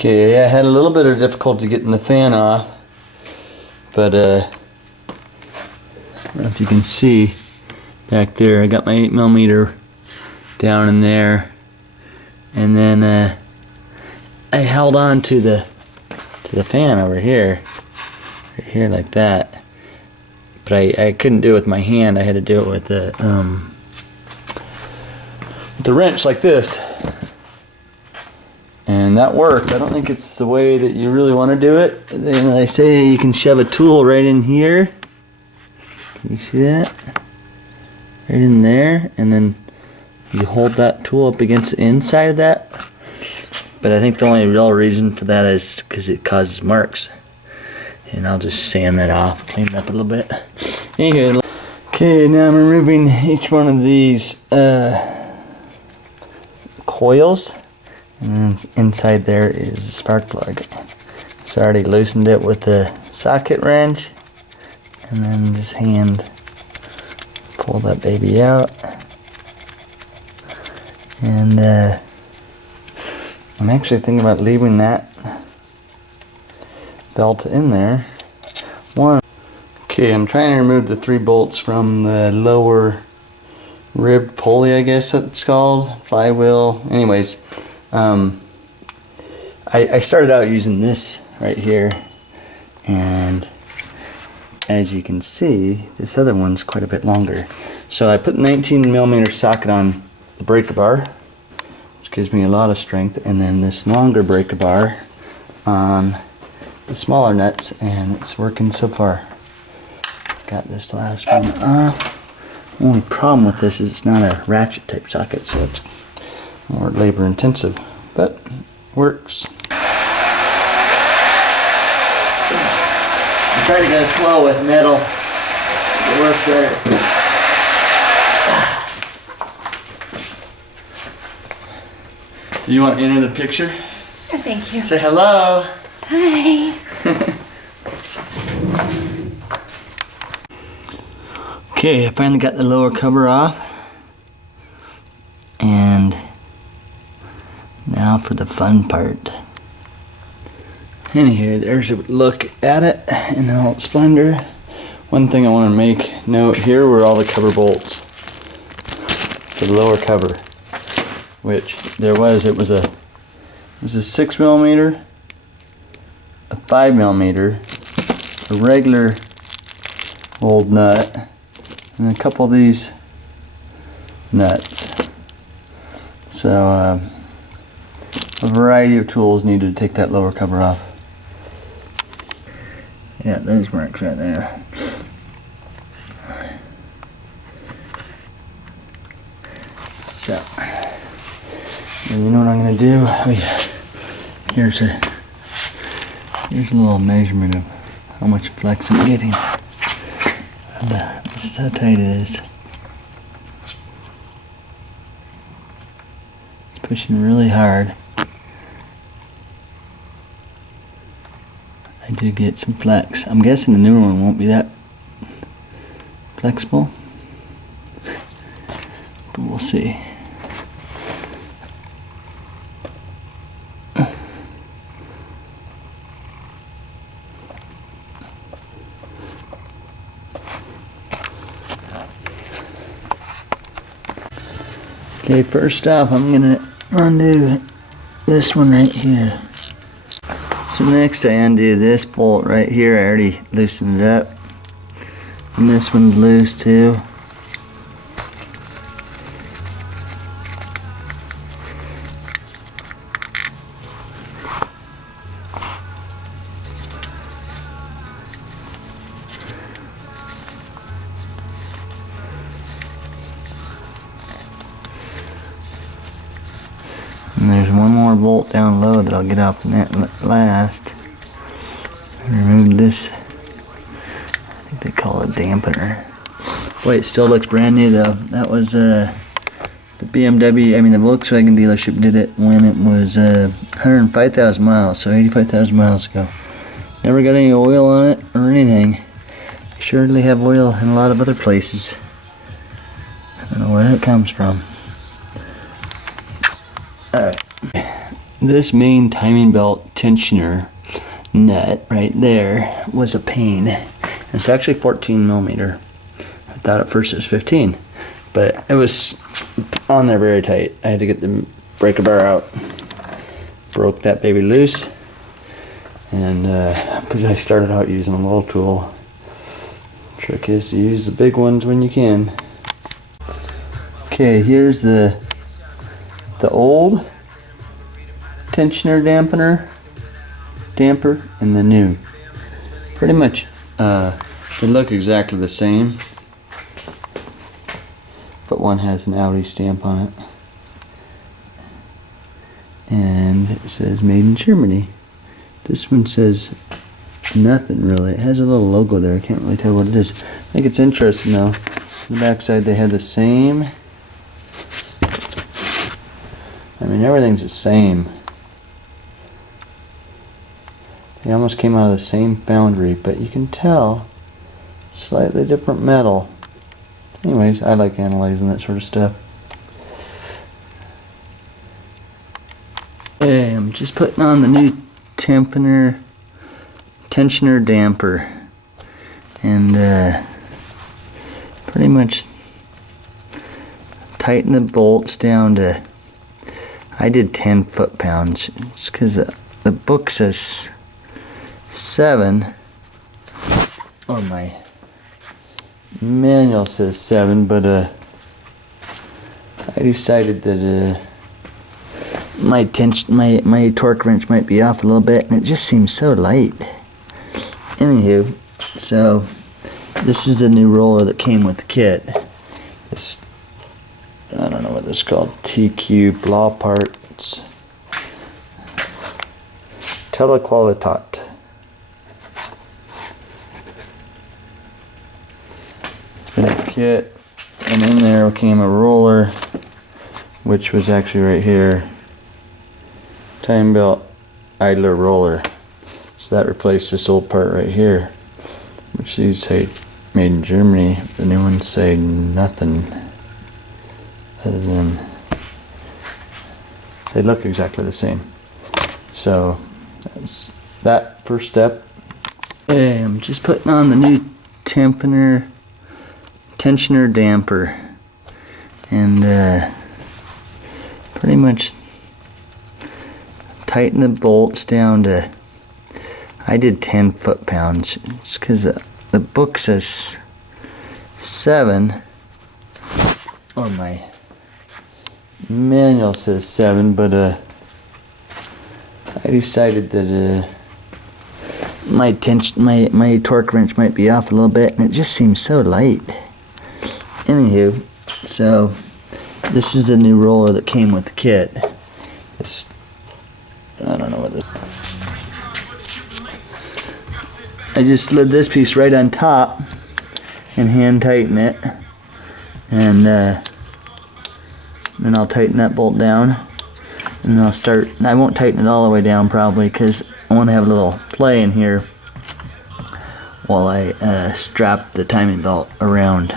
Okay, I had a little bit of difficulty getting the fan off, but I don't know if you can see back there, I got my 8mm down in there, and then I held on to the fan over here, right here like that, but I couldn't do it with my hand. I had to do it with the wrench like this. And that worked. I don't think it's the way that you really want to do it. Then they say you can shove a tool right in here. Can you see that? Right in there. And then you hold that tool up against the inside of that. But I think the only real reason for that is because it causes marks. And I'll just sand that off, clean it up a little bit. Anyway, okay, now I'm removing each one of these coils. And then inside there is a spark plug. So I already loosened it with the socket wrench, and then just hand pull that baby out. And I'm actually thinking about leaving that belt in there. Okay, I'm trying to remove the 3 bolts from the lower rib pulley, I guess that's called, flywheel. Anyways. I started out using this right here, and as you can see, this other one's quite a bit longer. So I put the 19mm socket on the breaker bar, which gives me a lot of strength, and then this longer breaker bar on the smaller nuts, and it's working so far. Got this last one off. Only problem with this is it's not a ratchet type socket, so it's more labor intensive, but works. I try to go slow with metal. It works better. Do you want to enter the picture? Oh, thank you. Say hello. Hi. Okay, I finally got the lower cover off. And now for the fun part. Anywho, there's a look at it in all its splendor. One thing I want to make note here were all the cover bolts. The lower cover, which there was, it was a 6mm, a 5mm, a regular old nut, and a couple of these nuts. So a variety of tools needed to take that lower cover off. Yeah, those marks right there. So, and you know what I'm going to do? Here's a little measurement of how much flex I'm getting. This is how tight it is. It's pushing really hard. I do get some flex. I'm guessing the newer one won't be that flexible, but we'll see. Okay, first off, I'm gonna undo this one right here. So next I undo this bolt right here. I already loosened it up. And this one's loose too. And there's one more bolt down low that I'll get off in that last. Remove this, I think they call it a dampener. Boy, it still looks brand new though. That was the BMW, I mean the Volkswagen dealership did it when it was 105,000 miles, so 85,000 miles ago. Never got any oil on it or anything. They surely have oil in a lot of other places. I don't know where it comes from. Alright, This main timing belt tensioner nut right there was a pain. It's actually 14 millimeter. I thought at first it was 15, but it was on there very tight. I had to get the breaker bar out, broke that baby loose, and I started out using a little tool. Trick is to use the big ones when you can. Okay, here's the old tensioner damper and the new. Pretty much they look exactly the same, but one has an Audi stamp on it and it says made in Germany. This one says nothing really. It has a little logo there. I can't really tell what it is. I think it's interesting though. On the back side they had the same, I mean everything's the same. They almost came out of the same foundry, but you can tell slightly different metal. Anyways, I like analyzing that sort of stuff. Okay, I'm just putting on the new tensioner damper, and pretty much tighten the bolts down to, I did 10 foot-pounds. It's because the book says 7, or my manual says 7, but I decided that my torque wrench might be off a little bit, and it just seems so light. Anywho, so this is the new roller that came with the kit. This, I don't know what this is called, TQ Blah Parts Telequalitat. It's been a kit, and in there came a roller, which was actually right here, TimingBelt idler roller. So that replaced this old part right here, which these say made in Germany. The new ones say nothing other than they look exactly the same. So that's that first step. Okay, I'm just putting on the new tensioner damper, and pretty much tighten the bolts down to, I did 10 foot-pounds. It's because the book says 7, or my manual says 7, but I decided that my torque wrench might be off a little bit, and it just seems so light. Anywho, so this is the new roller that came with the kit. This, I don't know what this. I just slid this piece right on top and hand tighten it, and then I'll tighten that bolt down, and then I'll start. I won't tighten it all the way down probably, because I want to have a little play in here while I strap the timing belt around.